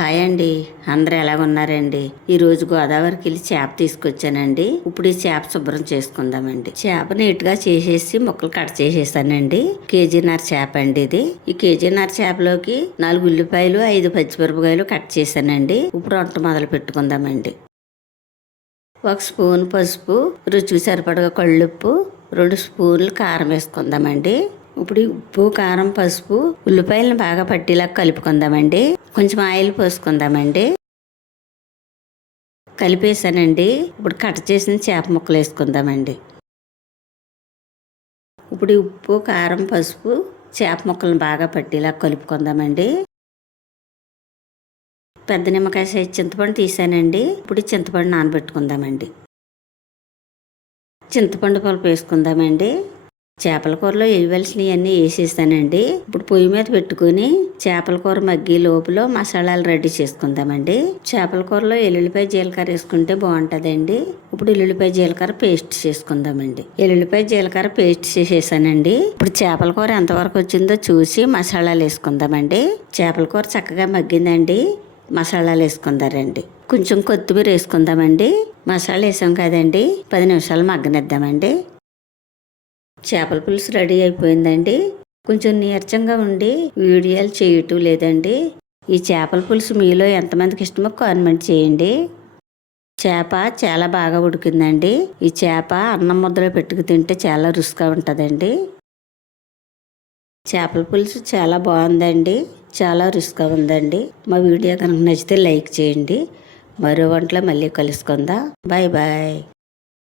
Hi అండి, అందరూ ఎలాగున్నారండి? ఈరోజు గోదావరికి వెళ్ళి చేప తీసుకొచ్చానండి. ఇప్పుడు ఈ చేప శుభ్రం చేసుకుందామండి. చేప నీట్గా చేసేసి ముక్కలు కట్ చేసేసానండి. కేజీన్నర చేప అండి ఇది. ఈ కేజీన్నర చేపలోకి 4 ఉల్లిపాయలు 5 పచ్చిమిరపకాయలు కట్ చేశానండి. ఇప్పుడు వంట మొదలు పెట్టుకుందామండి. 1 స్పూన్ పసుపు, రుచికి సరిపడగా కళ్ళుప్పు, 2 స్పూన్లు కారం వేసుకుందామండి. ఇప్పుడు ఉప్పు, కారం, పసుపు, ఉల్లిపాయలను బాగా పట్టేలా కలుపుకుందామండి. కొంచెం ఆయిల్ పోసుకుందామండి. కలిపేసానండి. ఇప్పుడు కట్ చేసిన చేప ముక్కలు వేసుకుందామండి. ఇప్పుడు ఉప్పు, కారం, పసుపు చేప ముక్కలను బాగా పట్టేలా కలుపుకుందామండి. పెద్ద నిమ్మకాయ సైజు చింతపండు తీసానండి. ఇప్పుడు చింతపండు నానబెట్టుకుందామండి. చింతపండు పులుపు వేసుకుందామండి. చేపల కూరలో వేయవలసినవన్నీ వేసేసానండి. ఇప్పుడు పొయ్యి మీద పెట్టుకుని చేపల కూర మగ్గి లోపల మసాలాలు రెడీ చేసుకుందామండి. చేపల కూరలో ఎల్లుల్లిపాయ జీలకర్ర వేసుకుంటే బాగుంటుందండి. ఇప్పుడు ఎల్లుల్లిపాయ జీలకర్ర పేస్ట్ చేసుకుందామండి. ఎల్లుల్లిపాయ జీలకర్ర పేస్ట్ చేసేసానండి. ఇప్పుడు చేపల కూర ఎంతవరకు వచ్చిందో చూసి మసాలాలు వేసుకుందామండి. చేపల కూర చక్కగా మగ్గిందండి. మసాలాలు వేసుకుందారండి. కొంచెం కొత్తిమీర వేసుకుందామండి. మసాలా వేసాం కదండి, 10 నిమిషాలు మగ్గనిద్దామండి. చేపల పులుసు రెడీ అయిపోయిందండి. కొంచెం నీరసంగా ఉండి వీడియోలు చేయటం లేదండి. ఈ చేపల పులుసు మీలో ఎంతమందికి ఇష్టమో కామెంట్ చేయండి. చేప చాలా బాగా ఉడికిందండి. ఈ చేప అన్నం ముద్దలో పెట్టుకు తింటే చాలా రుచిగా ఉంటుందండి. చేపల పులుసు చాలా బాగుందండి. చాలా రుచిగా ఉందండి. మా వీడియో కనుక నచ్చితే లైక్ చేయండి. మరో వంటలో మళ్ళీ కలుసుకుందాం. Bye bye.